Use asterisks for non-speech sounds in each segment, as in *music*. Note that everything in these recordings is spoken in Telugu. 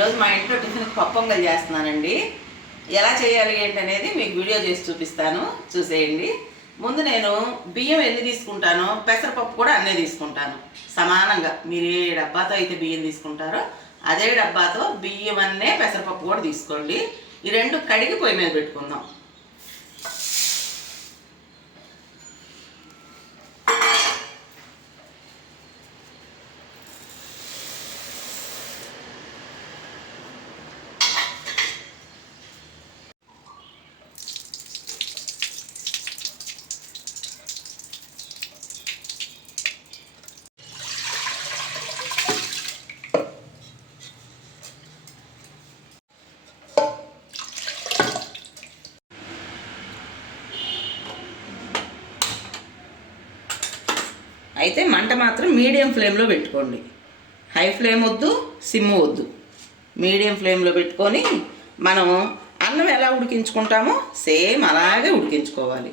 ఈరోజు మా ఇంట్లో టిఫిన్ పప్పు చేస్తున్నానండి. ఎలా చేయాలి ఏంటనేది మీకు వీడియో చేసి చూపిస్తాను. చూసేయండి. ముందు నేను బియ్యం ఎన్ని తీసుకుంటానో పెసరపప్పు కూడా అన్నీ తీసుకుంటాను. సమానంగా. మీరు ఏ డబ్బాతో అయితే బియ్యం తీసుకుంటారో అదే డబ్బాతో బియ్యం అన్నే పెసరపప్పు కూడా తీసుకోండి. ఈ రెండు కడిగి పొయ్యి మీద పెట్టుకుందాం. అయితే మంట మాత్రం మీడియం ఫ్లేమ్లో పెట్టుకోండి. హై ఫ్లేమ్ వద్దు సిమ్ వద్దు. మీడియం ఫ్లేమ్లో పెట్టుకొని మనం అన్నం ఎలా ఉడికించుకుంటామో సేమ్ అలాగే ఉడికించుకోవాలి.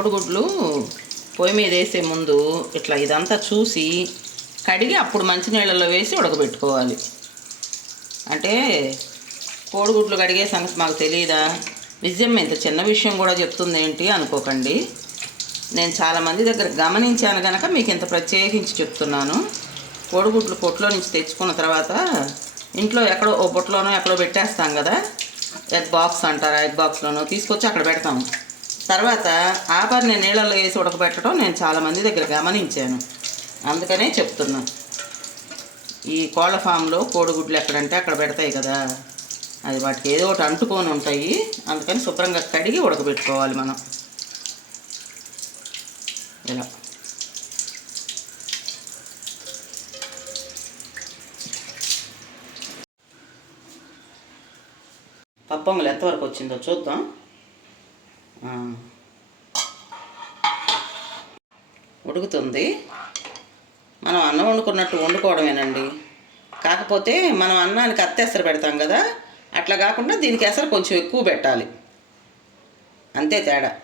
కోడిగుడ్లు పొయ్యి మీద వేసే ముందు ఇట్లా ఇదంతా చూసి కడిగి అప్పుడు మంచినీళ్ళలో వేసి ఉడకబెట్టుకోవాలి. అంటే కోడిగుడ్లు కడిగే సంగతి మాకు తెలియదా నిజం ఇంత చిన్న విషయం కూడా చెప్తుంది ఏంటి అనుకోకండి. నేను చాలామంది దగ్గర గమనించాను కనుక మీకు ఇంత ప్రత్యేకించి చెప్తున్నాను. కోడిగుడ్లు పొట్లో నుంచి తెచ్చుకున్న తర్వాత ఇంట్లో ఎక్కడో ఓ బుట్టలోనో ఎక్కడో పెట్టేస్తాం కదా. ఎగ్ బాక్స్ అంటారా? ఎగ్ బాక్స్లోనో తీసుకొచ్చి అక్కడ పెడతాము. తర్వాత ఆపర్ని నీళ్ళల్లో వేసి ఉడకబెట్టడం నేను చాలామంది దగ్గర గమనించాను. అందుకనే చెప్తున్నా. ఈ కోళ్ళ ఫామ్లో కోడిగుడ్లు ఎక్కడంటే అక్కడ పెడతాయి కదా. అది వాటికి ఏదో ఒకటి అంటుకొని ఉంటాయి. అందుకని శుభ్రంగా కడిగి ఉడకబెట్టుకోవాలి మనం. ఇలా. పప్పొంగలు ఎంతవరకు వచ్చిందో చూద్దాం. ఉడుకుతుంది. మనం అన్నం వండుకున్నట్టు వండుకోవడమేనండి. కాకపోతే మనం అన్నానికి అత్తెసరు పెడతాం కదా అట్లా కాకుండా దీనికి ఎసరు కొంచెం ఎక్కువ పెట్టాలి. అంతే తేడా.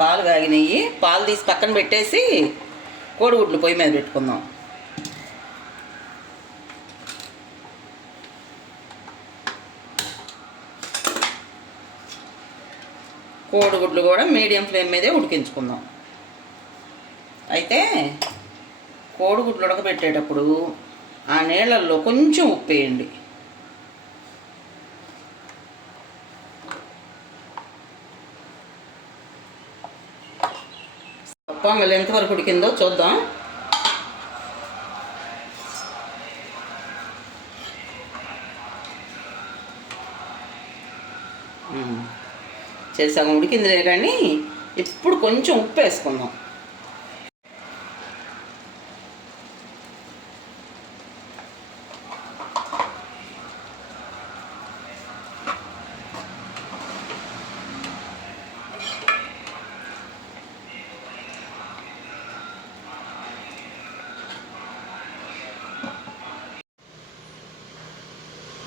పాలు కాగినవి పాలు తీసి పక్కన పెట్టేసి కోడిగుడ్లు పొయ్యి మీద పెట్టుకుందాం. కోడిగుడ్లు కూడా మీడియం ఫ్లేమ్ మీదే ఉడికించుకుందాం. అయితే కోడిగుడ్లు ఉడకబెట్టేటప్పుడు ఆ నీళ్ళల్లో కొంచెం ఉప్పు వేయండి. పొంగల్ ఎంతవరకు ఉడికిందో చూద్దాం. చేసాము ఉడికిందిలే కానీ ఇప్పుడు కొంచెం ఉప్పు వేసుకుందాం.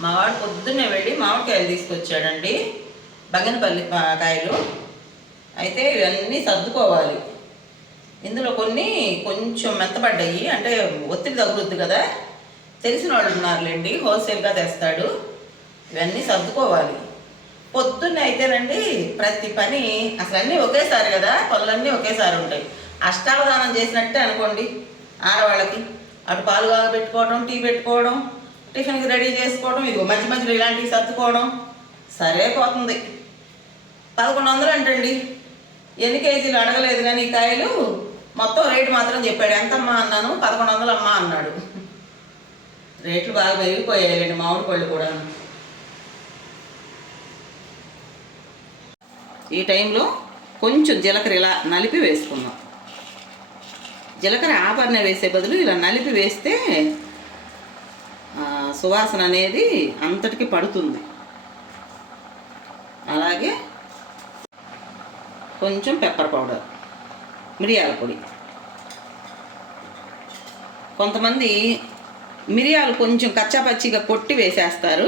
మావాడు పొద్దున్నే వెళ్ళి మామిడికాయలు తీసుకొచ్చాడండి. బగనపల్లి కాయలు. అయితే ఇవన్నీ సర్దుకోవాలి. ఇందులో కొన్ని కొంచెం మెత్తపడ్డాయి. అంటే ఒత్తిడి తగులుద్ది కదా. తెలిసిన వాళ్ళు ఉన్నారులేండి హోల్సేల్గా తెస్తాడు. ఇవన్నీ సర్దుకోవాలి. పొద్దున్నే అయితేనండి ప్రతి పని అసలు అన్నీ ఒకేసారి కదా. పనులన్నీ ఒకేసారి ఉంటాయి. అష్టావధానం చేసినట్టే అనుకోండి ఆడవాళ్ళకి. అటు పాలు కాగబెట్టుకోవడం టీ పెట్టుకోవడం టిఫిన్కి రెడీ చేసుకోవడం ఇదిగో మధ్య మధ్యలో ఇలాంటివి సర్దుకోవడం. సరే పోతుంది. పదకొండు వందలు అంటండి. ఎన్ని కేజీలు అడగలేదు కానీ ఈ కాయలు మొత్తం రేటు మాత్రం చెప్పాడు. ఎంతమ్మా అన్నాను? పదకొండు వందలు అమ్మా అన్నాడు. రేట్లు బాగా పెరిగిపోయాయండి మామిడి పళ్ళు కూడా ఈ టైంలో కొంచెం జీలకర్ర ఇలా నలిపి వేసుకుందాం. జీలకర్ర ఆభరణ వేసే బదులు ఇలా నలిపి వేస్తే సువాసన అనేది అంతటికి పడుతుంది. అలాగే కొంచెం పెప్పర్ పౌడర్ మిరియాల పొడి. కొంతమంది మిరియాలు కొంచెం కచ్చాపచ్చిగా కొట్టి వేసేస్తారు.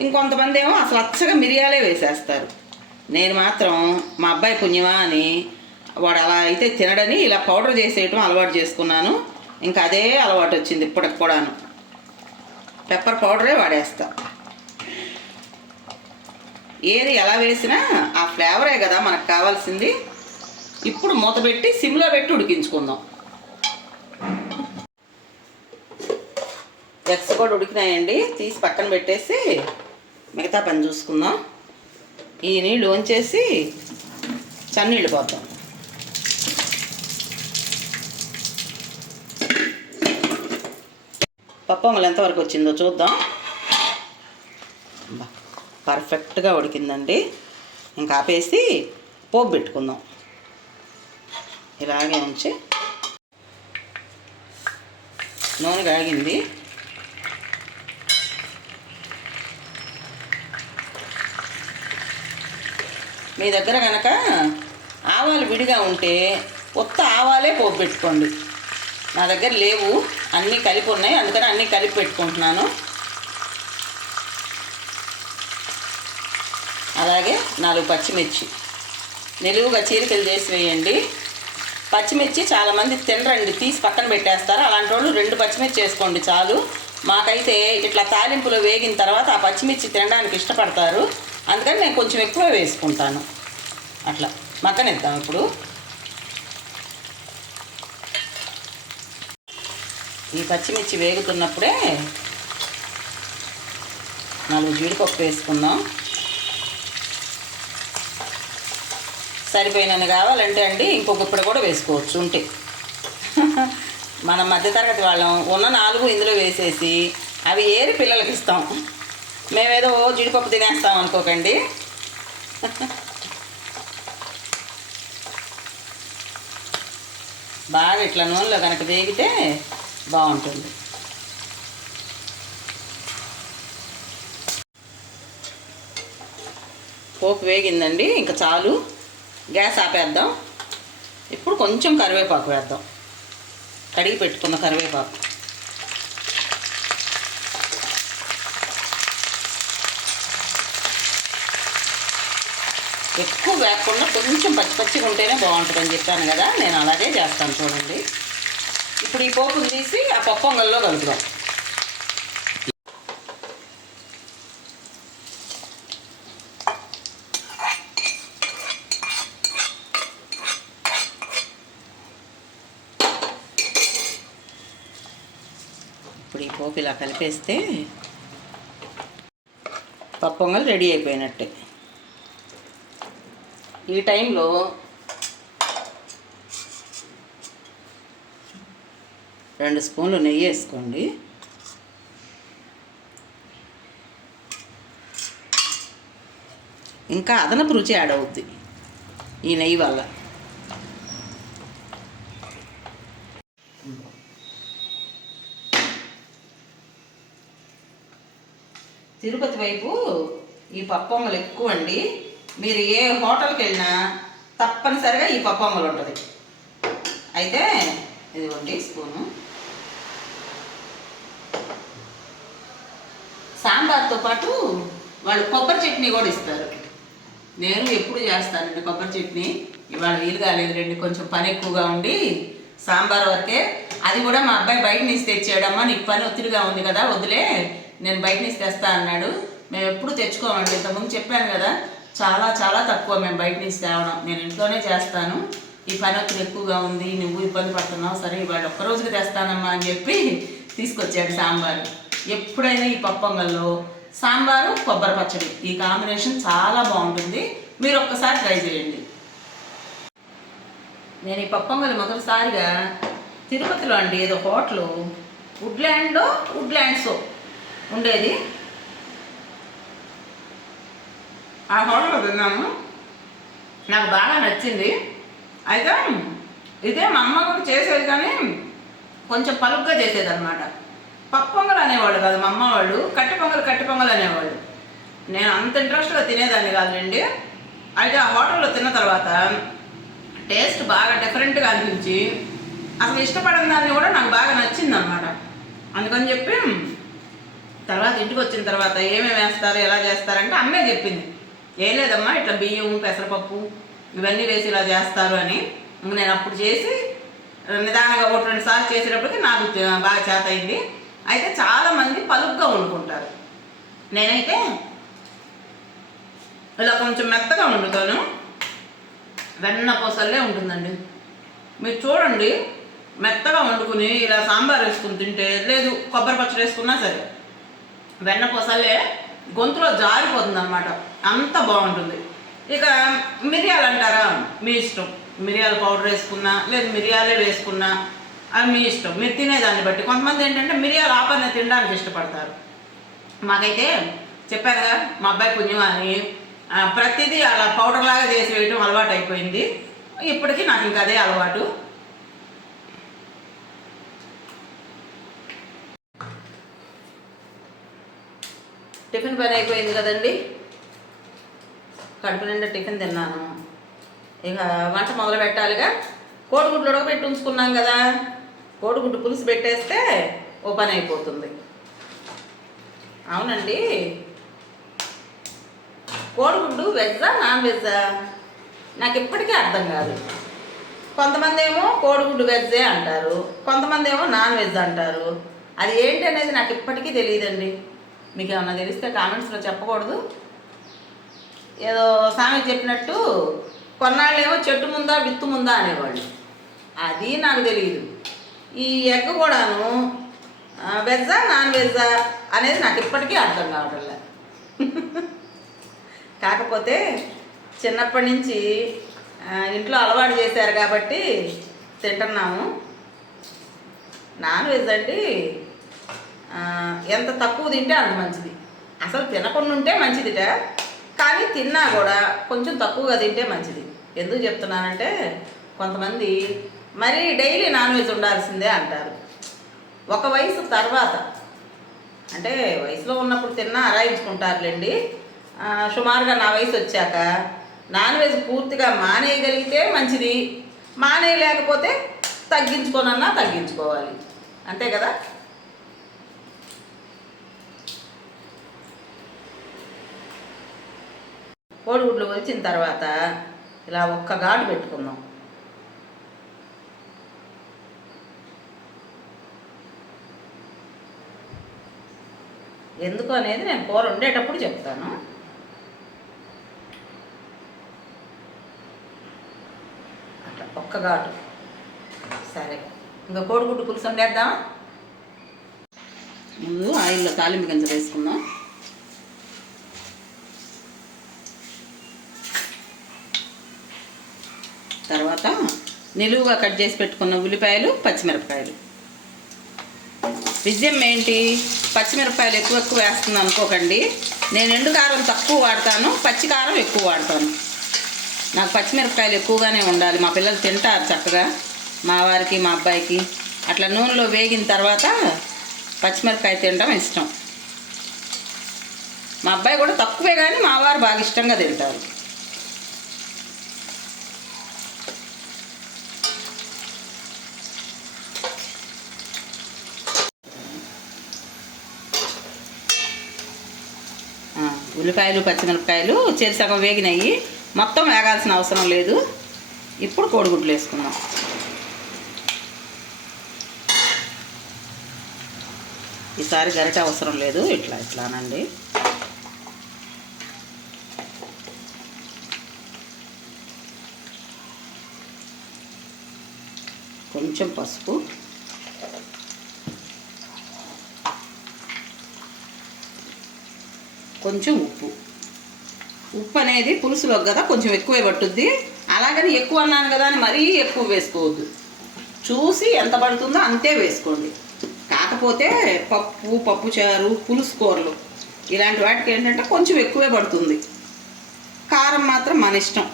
ఇంకొంతమంది ఏమో అసలు అచ్చగా మిరియాలే వేసేస్తారు. నేను మాత్రం మా అబ్బాయి పుణ్యమా అని వాడు అలా అయితే తినడని ఇలా పౌడర్ చేసేయటం అలవాటు చేసుకున్నాను. ఇంకా అదే అలవాటు వచ్చింది ఇప్పటికి కూడాను. పెప్పర్ పౌడరే వాడేస్తాను ఏది ఎలా వేసినా ఆ ఫ్లేవరే కదా మనకు కావాల్సింది. ఇప్పుడు మూత పెట్టి సిమ్లో పెట్టి ఉడికించుకుందాం. ఎగ్స్ కూడా ఉడికినాయండి. తీసి పక్కన పెట్టేసి మిగతా పని చూసుకుందాం. ఈ నీళ్ళు వంచేసి చన్నీళ్ళు పోద్దాం. పప్పొంగలు ఎంతవరకు వచ్చిందో చూద్దాం. పర్ఫెక్ట్గా ఉడికిందండి. ఇంకా ఆపేసి పోపు పెట్టుకుందాం. ఇలాగే ఉంచి నూనె కాగింది. మీ దగ్గర కనుక ఆవాలు విడిగా ఉంటే కొత్త ఆవాలే పోపు పెట్టుకోండి. నా దగ్గర లేవు. అన్నీ కలిపి ఉన్నాయి. అందుకని అన్నీ కలిపి పెట్టుకుంటున్నాను అలాగే నాలుగు పచ్చిమిర్చి. నిలువుగా చీరికలు చేసి వేయండి. పచ్చిమిర్చి చాలామంది తినరండి తీసి పక్కన పెట్టేస్తారు. అలాంటి వాళ్ళు రెండు పచ్చిమిర్చి వేసుకోండి చాలు. మాకైతే ఇట్లా తాలింపులో వేగిన తర్వాత ఆ పచ్చిమిర్చి తినడానికి ఇష్టపడతారు. అందుకని నేను కొంచెం ఎక్కువ వేసుకుంటాను. అట్లా మక్కనిద్దాం ఇప్పుడు. ఈ పచ్చిమిర్చి వేగుతున్నప్పుడే నాలుగు జీడిపప్పు వేసుకుందాం. సరిపోయినన్ని కావాలంటే అండి ఇంకొక ఇప్పుడు కూడా వేసుకోవచ్చు ఉంటే. *laughs* మన మధ్యతరగతి వాళ్ళం ఉన్న నాలుగు ఇందులో వేసేసి అవి ఏరి పిల్లలకి ఇస్తాం. మేమేదో జీడిపప్పు తినేస్తాం అనుకోకండి. *laughs* బాగా ఇట్లా నూనెలో కనుక వేగితే బాగుంటుంది. పోపు వేగిందండి ఇంకా చాలు. గ్యాస్ ఆపేద్దాం. ఇప్పుడు కొంచెం కరివేపాకు వేద్దాం. కడిగి పెట్టుకున్న కరివేపాకు. ఎక్కువ వేయకుండా కొంచెం పచ్చి పచ్చిగా ఉంటేనే బాగుంటుందని చెప్పాను కదా. నేను అలాగే చేస్తాను చూడండి. ఇప్పుడు ఈ పోపును తీసి ఆ పప్పొంగల్లో కలుపుదాం. ఇప్పుడు ఈ పోపు ఇలా కలిపేస్తే పప్పొంగలు రెడీ అయిపోయినట్టే. ఈ టైంలో రెండు స్పూన్లు నెయ్యి వేసుకోండి. ఇంకా అదనపు రుచి యాడ్ అవుద్ది ఈ నెయ్యి వల్ల. వైపు ఈ పప్పొమ్మలు ఎక్కువ అండి మీరు ఏ హోటల్కి వెళ్ళినా తప్పనిసరిగా ఈ పప్పొమ్మలు ఉంటుంది. అయితే ఇదిగోండి స్పూను. సాంబార్తో పాటు వాళ్ళు కొబ్బరి చట్నీ కూడా ఇస్తారు. నేను ఎప్పుడు చేస్తానండి కొబ్బరి చట్నీ. ఇవాళ వీలు కాలేదు రండి కొంచెం పని ఎక్కువగా ఉండి సాంబార్ వరకే. అది కూడా మా అబ్బాయి బయట నుంచి తెచ్చాడమ్మా నీకు పని ఒత్తిడిగా ఉంది కదా వదిలే నేను బయట నుంచి తెస్తా అన్నాడు. మేము ఎప్పుడు తెచ్చుకోమండి. ఇంతకుముందు చెప్పాను కదా చాలా చాలా తక్కువ మేము బయట నుంచి తేవడం. నేను ఇంట్లోనే చేస్తాను. ఈ పని ఒత్తిడి ఎక్కువగా ఉంది నువ్వు ఇబ్బంది పడుతున్నావు సరే ఇవాళ ఒక్క రోజుకి తెస్తానమ్మా అని చెప్పి తీసుకొచ్చాడు సాంబారు. ఎప్పుడైనా ఈ పప్పొంగల్లో సాంబారు కొబ్బరి పచ్చడి. ఈ కాంబినేషన్ చాలా బాగుంటుంది. మీరు ఒక్కసారి ట్రై చేయండి. నేను ఈ పప్పొంగలు మొదటిసారిగా తిరుపతిలో అండి ఏదో హోటల్ వుడ్ వుడ్లాండ్స్ ఉండేది. ఆ హోటల్లో తిన్నాను నాకు బాగా నచ్చింది. అయితే ఇదే మా అమ్మ కూడా చేసేది కానీ కొంచెం పలుగ్గా చేసేది అనమాట పప్పు పొంగల్ అనేవాళ్ళు కాదు మా అమ్మ వాళ్ళు. కట్టి పొంగల్ కట్టి పొంగల్ అనేవాళ్ళు. నేను అంత ఇంట్రెస్ట్గా తినేదాన్ని కాదులేండి. అయితే ఆ హోటల్లో తిన్న తర్వాత టేస్ట్ బాగా డిఫరెంట్గా అనిపించి అసలు ఇష్టపడిన దాన్ని కూడా నాకు బాగా నచ్చింది అనమాట అందుకని చెప్పి తర్వాత ఇంటికి వచ్చిన తర్వాత ఏమేమి వేస్తారు ఎలా చేస్తారంటే అమ్మే చెప్పింది. ఏం లేదమ్మా ఇట్లా బియ్యం పెసరపప్పు ఇవన్నీ వేసి ఇలా చేస్తారు అని. నేను అప్పుడు చేసి నిదానంగా ఒకటి రెండు సార్లు చేసేటప్పటికి నాకు బాగా చేత అయింది. అయితే చాలామంది పలుగ్గా వండుకుంటారు. నేనైతే ఇలా కొంచెం మెత్తగా వండుతాను. వెన్న పొసల్లే ఉంటుందండి. మీరు చూడండి మెత్తగా వండుకుని ఇలా సాంబార్ వేసుకుని తింటే లేదు కొబ్బరి పచ్చడి వేసుకున్నా సరే వెన్న పొసల్లే గొంతులో జారిపోతుంది అనమాట అంత బాగుంటుంది. ఇక మిరియాలు అంటారా? మీ ఇష్టం. మిరియాల పౌడర్ వేసుకున్నా లేదు మిరియాలే వేసుకున్నా అది మీ ఇష్టం. మీరు తినేదాన్ని బట్టి. కొంతమంది ఏంటంటే మిరియాలు ఆపన్న తినడానికి ఇష్టపడతారు. మాకైతే చెప్పారు కదా మా అబ్బాయి పుణ్యం అని ప్రతిదీ అలా పౌడర్ లాగా చేసి వేయటం అలవాటు అయిపోయింది ఇప్పటికీ నాకు ఇంకా అదే అలవాటు. టిఫిన్ పని అయిపోయింది కదండి. కడుపు నిండా టిఫిన్ తిన్నాను. ఇక వంట మొదలు పెట్టాలిగా. కోడిగుడ్లు ఉడకబెట్టి ఉంచుకున్నాం కదా. కోడిగుడ్డు పులుసు పెట్టేస్తే ఓ పని అయిపోతుంది. అవునండి. కోడిగుడ్డు వెజ్జా నాన్ వెజ్జా? నాకు ఇప్పటికీ అర్థం కాదు. కొంతమంది ఏమో కోడిగుడ్డు వెజ్జే అంటారు. కొంతమంది ఏమో నాన్ వెజ్ అంటారు. అది ఏంటి అనేది నాకు ఇప్పటికీ తెలియదండి. మీకు ఏమన్నా తెలిస్తే కామెంట్స్లో చెప్పకూడదు. ఏదో సామెత చెప్పినట్టు కొన్నాళ్ళేమో చెట్టు ముందా విత్తు ముందా అనేవాళ్ళు. అది నాకు తెలియదు ఈ ఎగ్ కూడాను వెజ్జా నాన్ వెజ్జా అనేది నాకు ఇప్పటికీ అర్థం కావట్లే. *laughs* కాకపోతే చిన్నప్పటి నుంచి ఇంట్లో అలవాటు చేశారు కాబట్టి తింటున్నాము. నాన్ వెజ్ అంటే ఎంత తక్కువ తింటే అంత మంచిది. అసలు తినకుండా ఉంటే మంచిదిట కానీ తిన్నా కూడా కొంచెం తక్కువగా తింటే మంచిది. ఎందుకు చెప్తున్నానంటే కొంతమంది మరీ డైలీ నాన్ వెజ్ ఉండాల్సిందే అంటారు. ఒక వయసు తర్వాత అంటే వయసులో ఉన్నప్పుడు తిన్నా ఆరాయించుకుంటారులేండి. సుమారుగా నా వయసు వచ్చాక నాన్ వెజ్ పూర్తిగా మానేయగలిగితే మంచిది. మానేయలేకపోతే తగ్గించుకోనన్నా తగ్గించుకోవాలి. అంతే కదా? కోడిగుడ్లు వచ్చిన తర్వాత ఇలా ఒక్క గాడు పెట్టుకుందాం. ఎందుకు అనేది నేను కూర వండేటప్పుడు చెప్తాను. అట్లా ఒక్క ఘాటు. సరే ఇంకా కోడిగుడ్డు పులుసు వండేద్దాం ముందు ఆయిల్లో తాలింపు గింజలు వేసుకుందాం. తర్వాత నిలువుగా కట్ చేసి పెట్టుకున్న ఉల్లిపాయలు పచ్చిమిరపకాయలు. విజయం ఏంటి? పచ్చిమిరపకాయలు ఎక్కువ ఎక్కువ వేస్తుంది అనుకోకండి. నేను ఎండు కారం తక్కువ వాడతాను పచ్చి కారం ఎక్కువ వాడతాను. నాకు పచ్చిమిరపకాయలు ఎక్కువగానే ఉండాలి. మా పిల్లలు తింటారు చక్కగా. మా వారికి మా అబ్బాయికి. అట్లా నూనెలో వేగిన తర్వాత పచ్చిమిరపకాయ తినడం ఇష్టం. మా అబ్బాయి కూడా తక్కువే కానీ మా వారు బాగా ఇష్టంగా తింటారు ఆ, ఉల్లిపాయలు పచ్చిమిరపకాయలు చేరి సగం వేగినాయి. మొత్తం వేగాల్సిన అవసరం లేదు. ఇప్పుడు కోడిగుడ్లు వేసుకుందాం. ఈసారి గరిట అవసరం లేదు. ఇట్లా ఇట్లానండి కొంచెం పసుపు. కొంచెం ఉప్పు. ఉప్పు అనేది పులుసులో కదా కొంచెం ఎక్కువే పట్టుద్ది. అలాగని ఎక్కువ అన్నాను కదా అని మరీ ఎక్కువ వేసుకోవద్దు. చూసి ఎంత పడుతుందో అంతే వేసుకోండి. కాకపోతే పప్పు పప్పు చారు పులుసు కూరలు ఇలాంటి వాటికి ఏంటంటే కొంచెం ఎక్కువే పడుతుంది. కారం మాత్రం మన ఇష్టం.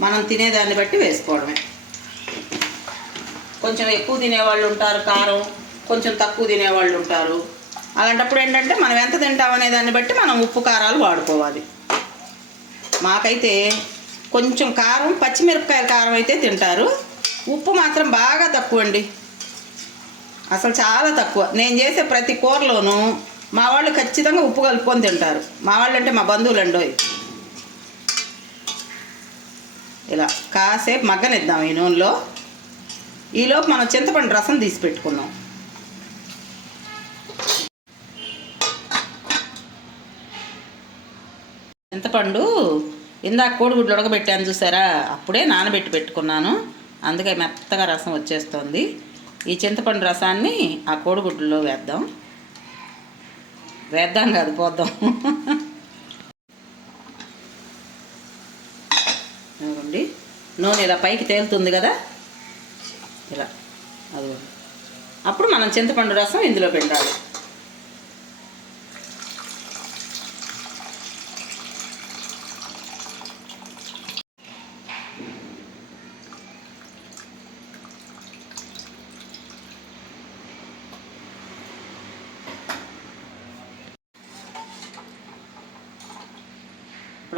మనం తినేదాన్ని బట్టి వేసుకోవడమే. కొంచెం ఎక్కువ తినేవాళ్ళు ఉంటారు కారం కొంచెం తక్కువ తినేవాళ్ళు ఉంటారు. అలాంటప్పుడు ఏంటంటే మనం ఎంత తింటాం అనే దాన్ని బట్టి మనం ఉప్పు కారాలు వాడుకోవాలి. మాకైతే కొంచెం కారం పచ్చిమిరపకాయల కారం అయితే తింటారు. ఉప్పు మాత్రం బాగా తక్కువ అండి. అసలు చాలా తక్కువ. నేను చేసే ప్రతి కూరలోనూ మా వాళ్ళు ఖచ్చితంగా ఉప్పు కలుపుకొని తింటారు. మా వాళ్ళు అంటే మా బంధువులు అండోయ్ ఇలా కాసేపు మగ్గనిద్దాం ఈ నూనెలో. ఈలోపు మనం చింతపండు రసం తీసి పెట్టుకుందాం చింతపండు ఇందాక కోడిగుడ్లు ఉడకబెట్టాను చూసారా? అప్పుడే నానబెట్టి పెట్టుకున్నాను. అందుకే మెత్తగా రసం వచ్చేస్తుంది. ఈ చింతపండు రసాన్ని ఆ కోడిగుడ్లలో వేద్దాం. వేద్దాం కాదు పోద్దాం. ఇదిగోండి. నూనె ఇలా పైకి తేలుతుంది కదా? ఇలా. అది అప్పుడు మనం చింతపండు రసం ఇందులో పెట్టాలి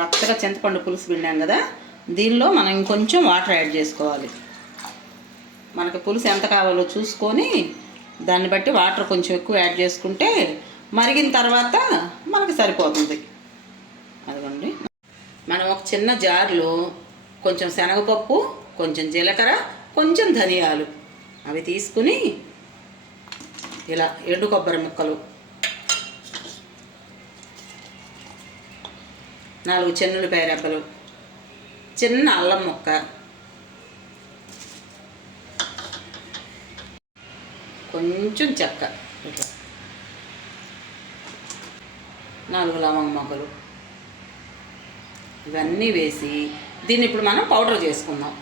మెత్తగా చింతపండు పులుసు పిండాం కదా దీనిలో మనం ఇంకొంచెం వాటర్ యాడ్ చేసుకోవాలి. మనకి పులుసు ఎంత కావాలో చూసుకొని దాన్ని బట్టి వాటర్ కొంచెం ఎక్కువ యాడ్ చేసుకుంటే మరిగిన తర్వాత మనకి సరిపోతుంది. అదిగోండి. మనం ఒక చిన్న జార్లో కొంచెం శనగపప్పు కొంచెం జీలకర్ర కొంచెం ధనియాలు అవి తీసుకుని ఇలా ఎండు కొబ్బరి ముక్కలు నాలుగు చెన్నులపాయ రెబ్బలు చిన్న అల్లం ముక్క. కొంచెం చెక్క. ఇట్లా నాలుగు లవంగ మొగ్గలు ఇవన్నీ వేసి దీన్ని ఇప్పుడు మనం పౌడర్ చేసుకుందాం.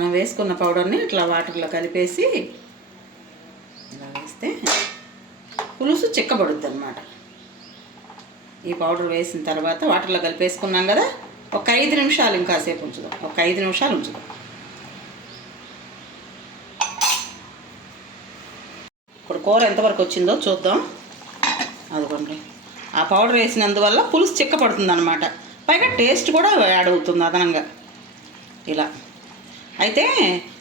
మనం వేసుకున్న పౌడర్ని ఇట్లా వాటర్లో కలిపేసి ఇలా వేస్తే పులుసు చిక్కబడుద్ది అనమాట ఈ పౌడర్ వేసిన తర్వాత వాటర్లో కలిపేసుకున్నాం కదా ఒక ఐదు నిమిషాలు ఇంకాసేపు ఉంచుదాం. ఒక ఐదు నిమిషాలు ఉంచుదాం. ఇప్పుడు కూర ఎంతవరకు వచ్చిందో చూద్దాం. అదిగోండి. ఆ పౌడర్ వేసినందువల్ల పులుసు చిక్కపడుతుంది అనమాట పైగా టేస్ట్ కూడా యాడ్ అవుతుంది అదనంగా. ఇలా. అయితే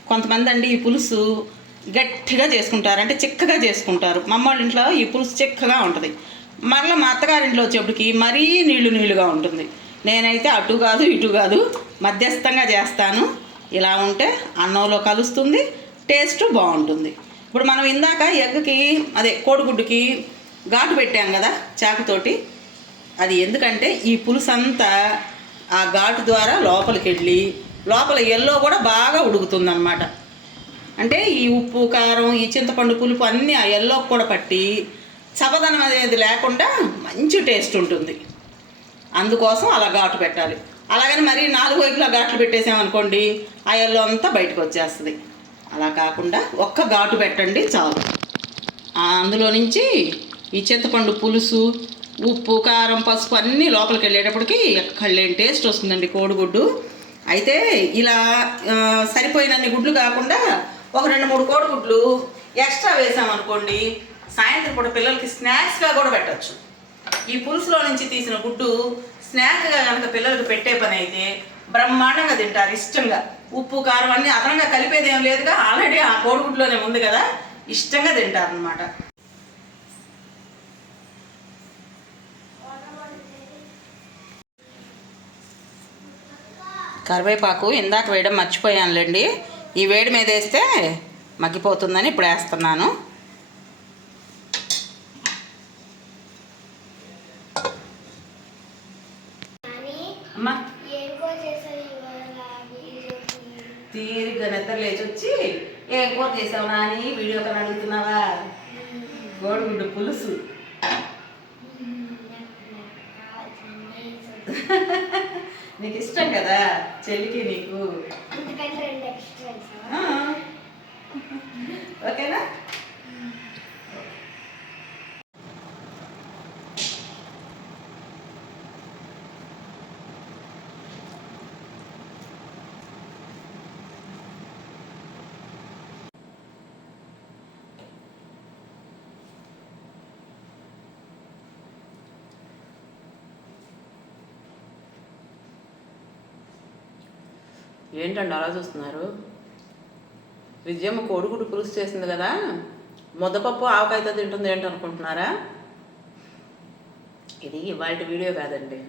కొంతమంది అండి ఈ పులుసు గట్టిగా చేసుకుంటారు. అంటే చిక్కగా చేసుకుంటారు. మమ్మల్ని ఇంట్లో ఈ పులుసు చిక్కగా ఉంటుంది. మరలా మా అత్తగారింట్లో వచ్చేప్పటికి మరీ నీళ్ళు నీళ్ళుగా ఉంటుంది. నేనైతే అటు కాదు ఇటు కాదు మధ్యస్థంగా చేస్తాను. ఇలా ఉంటే అన్నంలో కలుస్తుంది టేస్ట్ బాగుంటుంది. ఇప్పుడు మనం ఇందాక ఎగ్కి అదే కోడిగుడ్డుకి ఘాటు పెట్టాం కదా చాకుతోటి. అది ఎందుకంటే ఈ పులుసు అంతా ఆ ఘాటు ద్వారా లోపలికి వెళ్ళి లోపల ఎల్లో కూడా బాగా ఉడుకుతుందన్నమాట. అంటే ఈ ఉప్పు కారం ఈ చింతపండు పులుపు అన్నీ ఆ ఎల్లో కూడా పట్టి చపదనం అనేది లేకుండా మంచి టేస్ట్ ఉంటుంది. అందుకోసం అలా ఘాటు పెట్టాలి. అలాగని మరి నాలుగు వైపులా ఘాట్లు పెట్టేసామనుకోండి ఆ ఎల్లో అంతా బయటకు వచ్చేస్తుంది. అలా కాకుండా ఒక్క ఘాటు పెట్టండి చాలు. అందులో నుంచి ఈ చింతపండు పులుసు ఉప్పు కారం పసుపు అన్నీ లోపలికి వెళ్ళేటప్పటికి ఎక్కడ లేని టేస్ట్ వస్తుందండి కోడిగుడ్డు. అయితే ఇలా సరిపోయినన్ని గుడ్లు కాకుండా ఒక రెండు మూడు కోడిగుడ్లు ఎక్స్ట్రా వేసామనుకోండి సాయంత్రం పూట పిల్లలకి స్నాక్స్గా కూడా పెట్టచ్చు. ఈ పులుసులో నుంచి తీసిన గుడ్డు స్నాక్గా కనుక పిల్లలకు పెట్టే పని అయితే బ్రహ్మాండంగా తింటారు ఇష్టంగా. ఉప్పు కారం అన్నీ అదనంగా కలిపేది ఏం లేదుగా ఆల్రెడీ ఆ కోడిగుడ్లోనే ఉంది కదా ఇష్టంగా తింటారు అనమాట కరివేపాకు ఇందాక వేయడం మర్చిపోయానులేండి. ఈ వేడి మీద వేస్తే మగ్గిపోతుందని ఇప్పుడు వేస్తున్నాను అని అమ్మా ఏం కూర చేసావు ఇవాళ వీడియోకి? తీరిగ్గా నిద్ర లేచి వచ్చి ఏం కూర చేసావు నాని వీడియో కన్నా అడుగుతున్నావా గోడుగుడ్డు పులుసు మ్మ్, నాకు నాకు కావాల్సింది చేసావు. నీకు ఇష్టం కదా చెల్లికి నీకు అంతకంటే రెండు ఎక్స్ట్రా వేసావా? ఆ. ఓకేనా ఏంటండి అలా చూస్తున్నారు? విజయమ్మ కోడిగుడ్డు పులుసు చేసింది కదా? ముద్దపప్పు ఆవకాయతో తింటుంది ఏంటనుకుంటున్నారా ఇది ఇవాళ వీడియో కాదండి.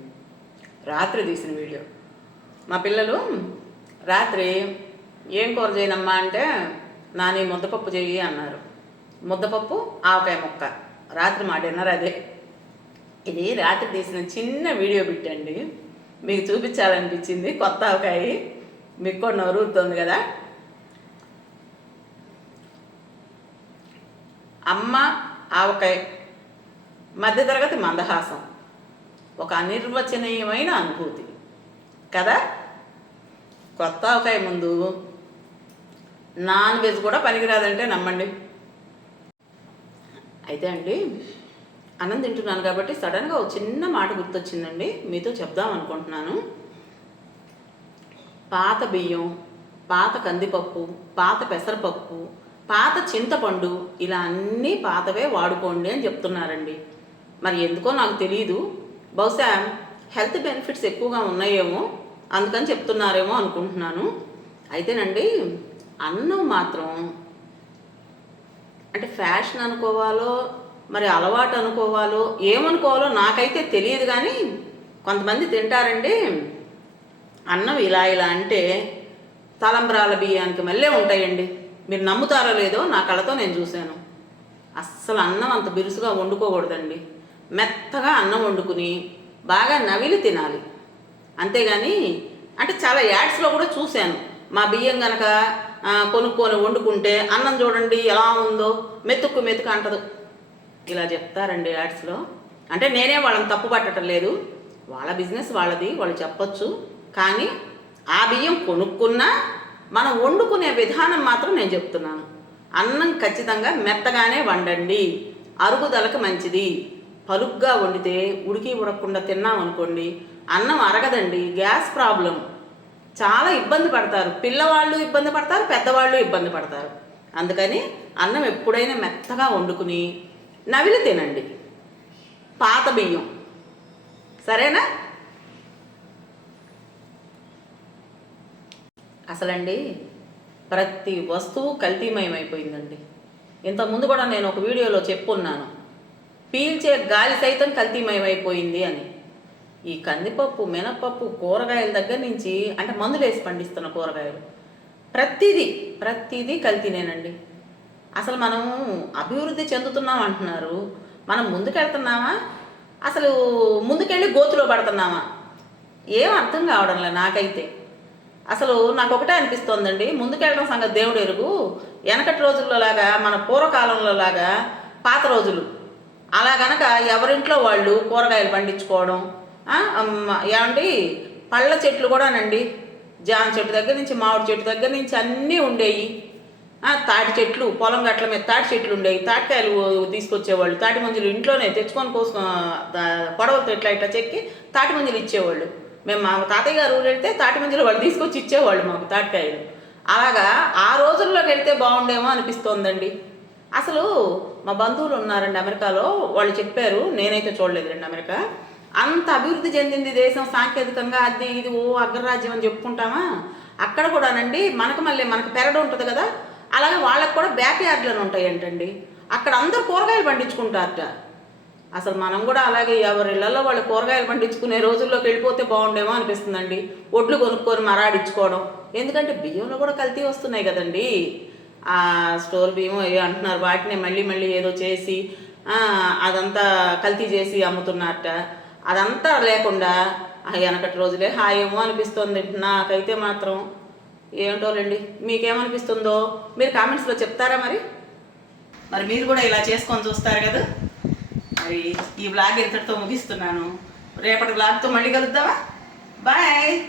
రాత్రి తీసిన వీడియో. మా పిల్లలు రాత్రి ఏం కూర చేయనమ్మా అంటే నాని ముద్దపప్పు చెయ్యి అన్నారు. ముద్దపప్పు ఆవకాయ ముక్క. రాత్రి మా డిన్నర్ అదే. ఇది రాత్రి తీసిన చిన్న వీడియో పెట్టండి మీకు చూపించాలనిపించింది కొత్త ఆవకాయ. మీకు కూడా నవ్వుతుంది కదా. అమ్మ ఆవకాయ మధ్యతరగతి మందహాసం. ఒక అనిర్వచనీయమైన అనుభూతి. కదా? కొత్త ఆవకాయ ముందు నాన్ వెజ్ కూడా పనికిరాదంటే నమ్మండి. అయితే అండి అన్నం తింటున్నాను కాబట్టి సడన్గా ఒక చిన్న మాట గుర్తొచ్చిందండి. మీతో చెప్దాం అనుకుంటున్నాను. పాత బియ్యం పాత కందిపప్పు పాత పెసరపప్పు పాత చింతపండు ఇలా అన్నీ పాతవే వాడుకోండి అని చెప్తున్నారండి. మరి ఎందుకో నాకు తెలియదు బహుశా హెల్త్ బెనిఫిట్స్ ఎక్కువగా ఉన్నాయేమో అందుకని చెప్తున్నారేమో అనుకుంటున్నాను. అయితేనండి అన్నం మాత్రం అంటే ఫ్యాషన్ అనుకోవాలో మరి అలవాటు అనుకోవాలో ఏమనుకోవాలో నాకైతే తెలియదు కానీ కొంతమంది తింటారండి. అన్నం ఇలా ఇలా అంటే తలంబ్రాల బియ్యానికి మళ్ళీ ఉంటాయండి. మీరు నమ్ముతారో లేదో నా కళ్ళతో నేను చూశాను. అస్సలు అన్నం అంత బిరుసుగా వండుకోకూడదండి. మెత్తగా అన్నం వండుకుని బాగా నవిలి తినాలి. అంతేగాని అంటే చాలా యాడ్స్లో కూడా చూశాను. మా బియ్యం కనుక కొనుక్కొని వండుకుంటే అన్నం చూడండి ఎలా ఉందో మెతుక్కు మెతుకు అంటదు. ఇలా చెప్తారండి యాడ్స్లో. అంటే నేనే వాళ్ళని తప్పు పట్టడం లేదు. వాళ్ళ బిజినెస్ వాళ్ళది వాళ్ళు చెప్పొచ్చు. కానీ ఆ బియ్యం కొనుక్కున్నా మనం వండుకునే విధానం మాత్రం నేను చెప్తున్నాను. అన్నం ఖచ్చితంగా మెత్తగానే వండండి. అరుగుదలకు మంచిది. పలుగ్గా వండితే ఉడికి ఉడకకుండా తిన్నాం అనుకోండి అన్నం అరగదండి గ్యాస్ ప్రాబ్లం. చాలా ఇబ్బంది పడతారు. పిల్లవాళ్ళు ఇబ్బంది పడతారు పెద్దవాళ్ళు ఇబ్బంది పడతారు. అందుకని అన్నం ఎప్పుడైనా మెత్తగా వండుకుని నవిలి తినండి. పాత బియ్యం. సరేనా? అసలండి ప్రతి వస్తువు కల్తీమయమైపోయిందండి. ఇంతకుముందు కూడా నేను ఒక వీడియోలో చెప్పున్నాను. పీల్చే గాలి సైతం కల్తీమయమైపోయింది అని. ఈ కందిపప్పు మినపప్పు కూరగాయల దగ్గర నుంచి అంటే మందులు వేసి పండిస్తున్న కూరగాయలు. ప్రతిదీ ప్రతిదీ కల్తీనేనండి. అసలు మనం అభివృద్ధి చెందుతున్నాం అంటున్నారు. మనం ముందుకెళ్తున్నామా? అసలు ముందుకెళ్ళి గోతులో పడుతున్నామా? ఏం అర్థం కావడంలే నాకైతే. అసలు నాకు ఒకటే అనిపిస్తోందండి. ముందుకెళ్ళడం సంగతి దేవుడు ఎరుగు. వెనకటి రోజుల్లో లాగా మన పూర్వకాలంలో లాగా పాత రోజులు. అలా గనక ఎవరింట్లో వాళ్ళు కూరగాయలు పండించుకోవడం ఏమండి? పళ్ళ చెట్లు కూడానండి. జామ చెట్టు దగ్గర నుంచి మామిడి చెట్టు దగ్గర నుంచి అన్నీ ఉండేవి తాటి చెట్లు పొలం గట్ల మీద తాటి చెట్లు ఉండేవి తాటికాయలు తీసుకొచ్చేవాళ్ళు. తాటి మంజులు ఇంట్లోనే తెచ్చుకొని కోసుకొని పొడవలతో ఇట్లా ఇట్లా చెక్కి తాటి మంజులు ఇచ్చేవాళ్ళు. మేము మా తాతయ్య గారు ఊరు వెళ్తే తాటి మంజులు వాళ్ళు తీసుకొచ్చి ఇచ్చేవాళ్ళు మాకు తాటికాయలు. అలాగా ఆ రోజుల్లోకి వెళ్తే బాగుండేమో అనిపిస్తోందండి. అసలు మా బంధువులు ఉన్నారండి అమెరికాలో వాళ్ళు చెప్పారు నేనైతే చూడలేదు రండి అమెరికా. అంత అభివృద్ధి చెందింది దేశం సాంకేతికంగా అది ఇది ఓ అగ్రరాజ్యం అని చెప్పుకుంటామా? అక్కడ కూడానండి మనకు మళ్ళీ మనకు పెరడు ఉంటుంది కదా? అలాగే వాళ్ళకి కూడా బ్యాక్ యార్డ్లను ఉంటాయంటండి. అక్కడ అందరు కూరగాయలు పండించుకుంటారట. అసలు మనం కూడా అలాగే ఎవరి ఇళ్ళలో వాళ్ళు కూరగాయలు పండించుకునే రోజుల్లోకి వెళ్ళిపోతే బాగుండేమో అనిపిస్తుందండి. ఒడ్లు కొనుక్కొని మరాడించుకోవడం ఎందుకంటే బియ్యంలో కూడా కల్తీ వస్తున్నాయి కదండి. ఆ స్టోర్ బియ్యం ఏవో అంటున్నారు. వాటిని మళ్ళీ మళ్ళీ ఏదో చేసి అదంతా కల్తీ చేసి అమ్ముతున్నారట. అదంతా లేకుండా వెనకటి రోజులే హాయేమో అనిపిస్తుంది. నాకైతే మాత్రం ఏమిటోలేండి మీకేమనిపిస్తుందో మీరు కామెంట్స్లో చెప్తారా మరి? మరి మీరు కూడా ఇలా చేసుకొని చూస్తారు కదా. మరి ఈ బ్లాగ్ ఇంతటితో ముగిస్తున్నాను. రేపటి బ్లాగ్తో మళ్ళీ కలుద్దామా? బాయ్